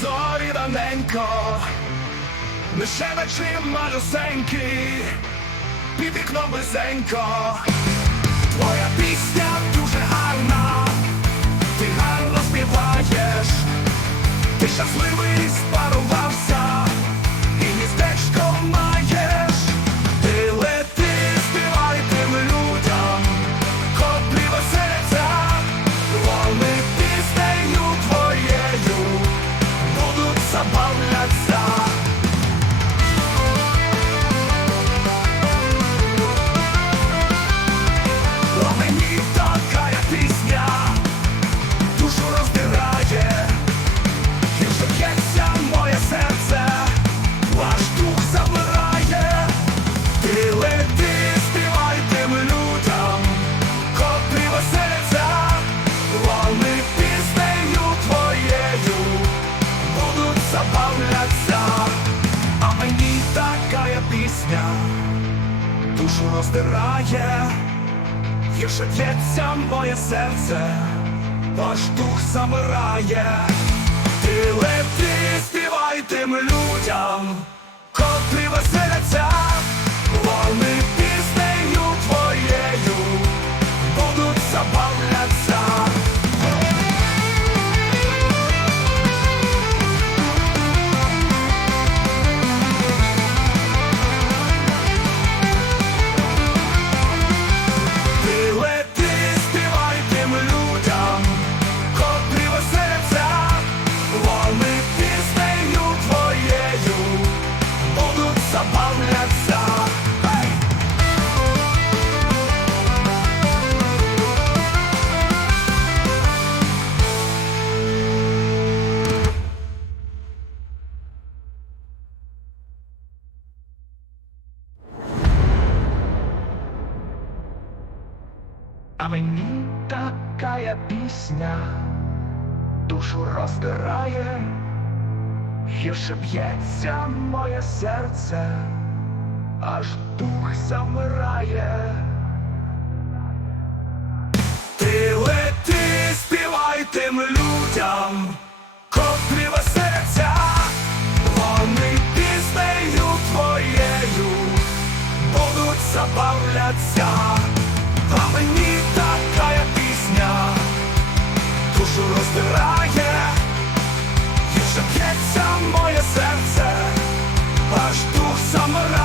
зорі раненько, лише вечір малюсенький, під вікном близенько, твоя пісня дуже гарна, ти гарно співаєш, ти щасливий спарувався, душу роздирає. якщо б'ється моє серце, ваш дух замирає, ти лети, співай тим людям, котрі веселяться, А мені така пісня душу роздирає, гірше б'ється моє серце, аж дух замирає. Ти лети, співай тим людям, гірше б'ється